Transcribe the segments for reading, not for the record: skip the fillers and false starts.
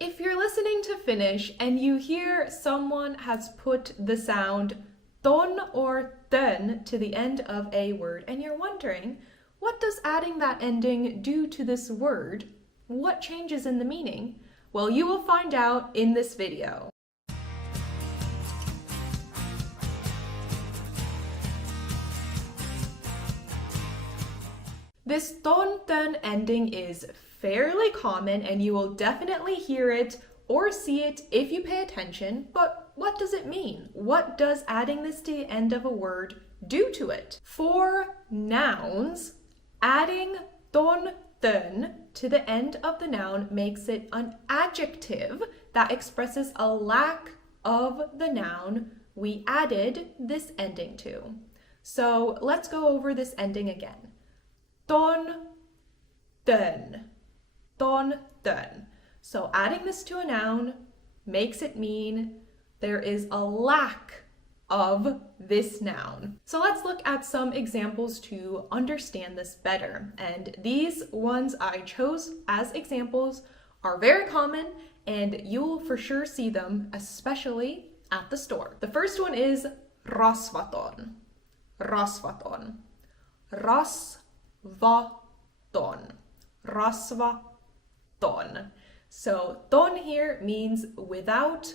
If you're listening to Finnish and you hear someone has put the sound ton or tön to the end of a word and you're wondering, what does adding that ending do to this word? What changes in the meaning? Well, you will find out in this video. This ton tön ending is fairly common and you will definitely hear it or see it if you pay attention, but what does it mean? What does adding this to the end of a word do to it? For nouns, adding ton tön to the end of the noun makes it an adjective that expresses a lack of the noun we added this ending to. So let's go over this ending again. Ton tön. Ton tön. So adding this to a noun makes it mean there is a lack of this noun. So let's look at some examples to understand this better. And these ones I chose as examples are very common and you'll for sure see them, especially at the store. The first one is rasvaton. Rasvaton. Rasvaton. Rasvaton. So ton here means without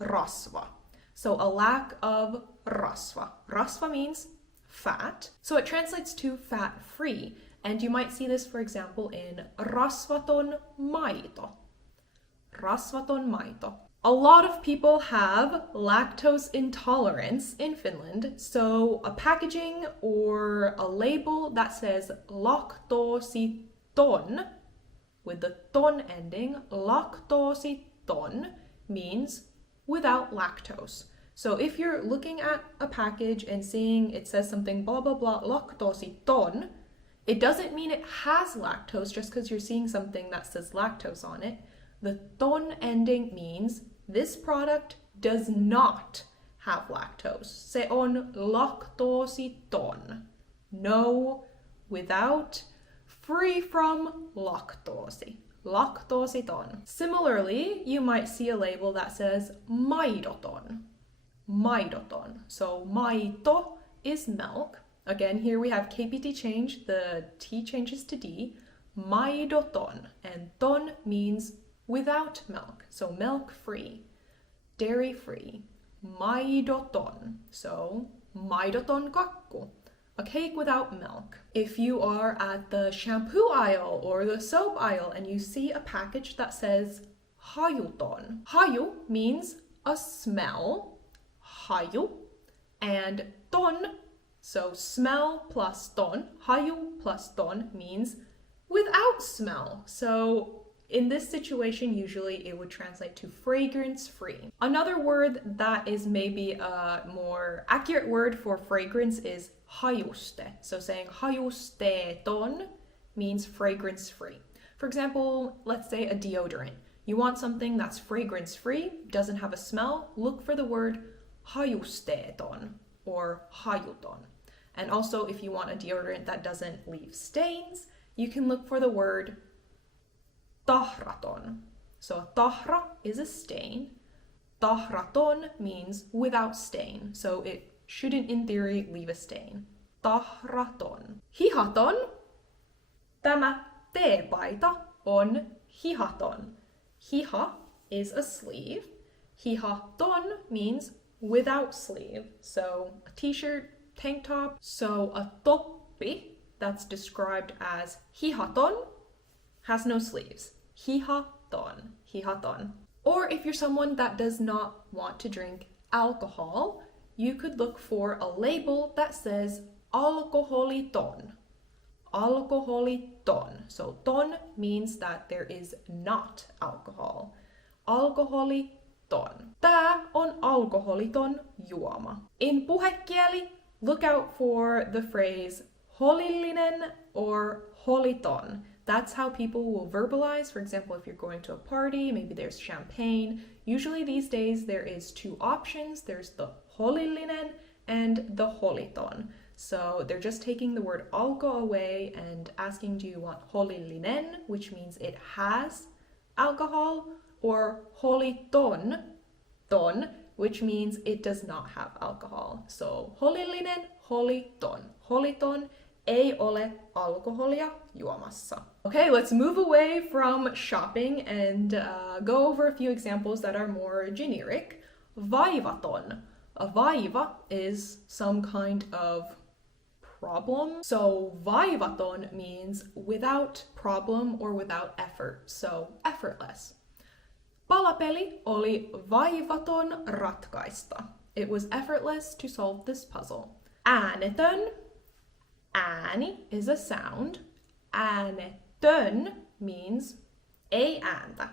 rasva. So a lack of rasva. Rasva means fat. So it translates to fat-free. And you might see this, for example, in rasvaton maito. Rasvaton maito. A lot of people have lactose intolerance in Finland, so a packaging or a label that says lactositon with the ton ending, lactositon means without lactose. So if you're looking at a package and seeing it says something blah blah blah lactositon, it doesn't mean it has lactose just because you're seeing something that says lactose on it. The ton ending means this product does not have lactose. Se on lactositon. No, without, free from lactose. Lactositon. Similarly, you might see a label that says maidoton. Maidoton. So maito is milk. Again, here we have KPT change. The T changes to D. Maidoton. And ton means without milk. So milk free. Dairy free. Maidoton. So maidoton kakku. A cake without milk. If you are at the shampoo aisle or the soap aisle and you see a package that says hajuton. Haju means a smell. Haju. And ton, so smell plus ton. Haju plus ton means without smell. So in this situation, usually it would translate to fragrance-free. Another word that is maybe a more accurate word for fragrance is hajuste. So saying hajusteeton means fragrance-free. For example, let's say a deodorant. You want something that's fragrance-free, doesn't have a smell, look for the word hajusteeton or hajuton. And also, if you want a deodorant that doesn't leave stains, you can look for the word tahraton. So tahra is a stain. Tahraton means without stain. So it shouldn't in theory leave a stain. Tahraton. Hihaton. Tämä teepaita on hihaton. Hiha is a sleeve. Hihaton means without sleeve. So a t-shirt, tank top. So a toppi that's described as hihaton has no sleeves. Hihaton. Hihaton. Or if you're someone that does not want to drink alcohol, you could look for a label that says alkoholiton. Alkoholiton. So ton means that there is not alcohol. Alkoholiton. Tää on alkoholiton juoma. In puhekieli, look out for the phrase holillinen or holiton. That's how people will verbalize. For example, if you're going to a party, maybe there's champagne. Usually these days there is two options. There's the holillinen and the holiton. So they're just taking the word alko away and asking, do you want holillinen, which means it has alcohol, or holiton, ton, which means it does not have alcohol. So holillinen, holiton. Holiton ei ole alkoholia juomassa. Okay, let's move away from shopping and go over a few examples that are more generic. Vaivaton. A vaiva is some kind of problem. So vaivaton means without problem or without effort. So effortless. Palapeli oli vaivaton ratkaista. It was effortless to solve this puzzle. Äänetön. Ääni is a sound. Äänetön means ei ääntä.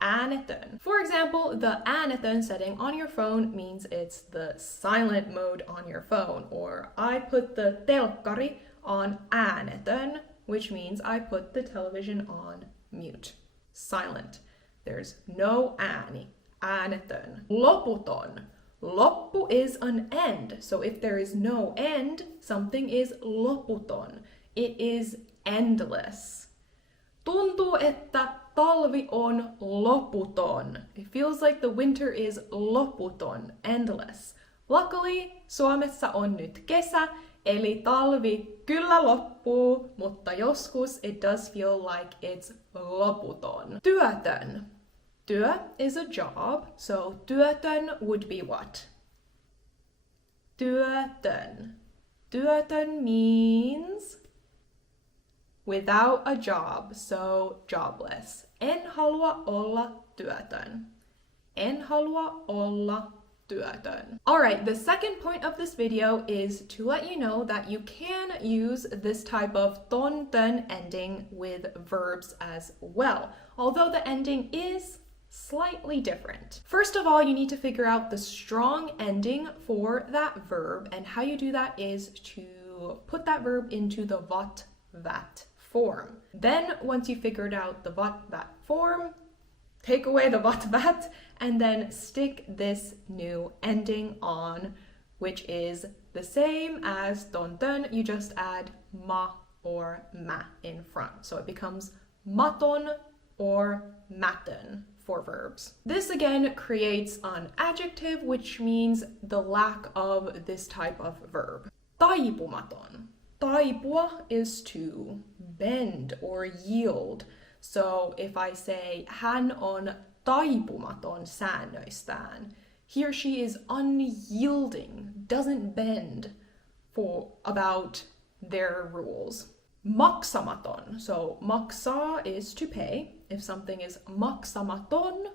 Äänetön. For example, the äänetön setting on your phone means it's the silent mode on your phone. Or I put the telkkari on äänetön, which means I put the television on mute. Silent. There's no ääni. Äänetön. Loputon. Loppu is an end. So if there is no end, something is loputon. It is endless. Tuntuu, että talvi on loputon. It feels like the winter is loputon, endless. Luckily, Suomessa on nyt kesä, eli talvi kyllä loppuu, mutta joskus it does feel like it's loputon. Työtön. Työ is a job, so työtön would be what? Työtön. Työtön means without a job, so jobless. En halua olla työtön. En halua olla työtön. Alright, the second point of this video is to let you know that you can use this type of ton tön ending with verbs as well, although the ending is slightly different. First of all, you need to figure out the strong ending for that verb, and how you do that is to put that verb into the what, that form. Then, once you figured out the what, that form, take away the what, that, and then stick this new ending on, which is the same as ton tön, you just add ma or mä in front. So it becomes maton or mätön for verbs. This again creates an adjective, which means the lack of this type of verb. Taipumaton. Taipua is to bend or yield. So if I say hän on taipumaton säännöistään, he or she is unyielding, doesn't bend about their rules. Maksamaton. So maksaa is to pay. If something is maksamaton,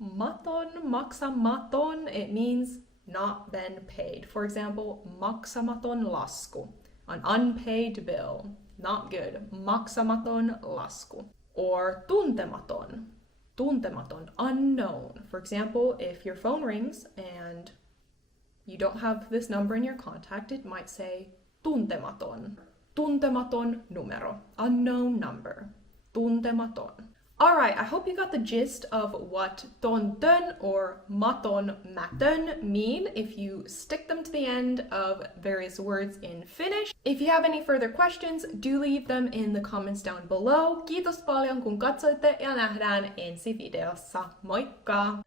maksamaton, it means not been paid. For example, maksamaton lasku, an unpaid bill. Not good. Maksamaton lasku. Or tuntematon. Tuntematon, unknown. For example, if your phone rings and you don't have this number in your contact, it might say tuntematon. Tuntematon numero. Unknown number. Tuntematon. Alright, I hope you got the gist of what ton tön or maton mätön mean if you stick them to the end of various words in Finnish. If you have any further questions, do leave them in the comments down below. Kiitos paljon kun katsoitte ja nähdään ensi videossa. Moikka!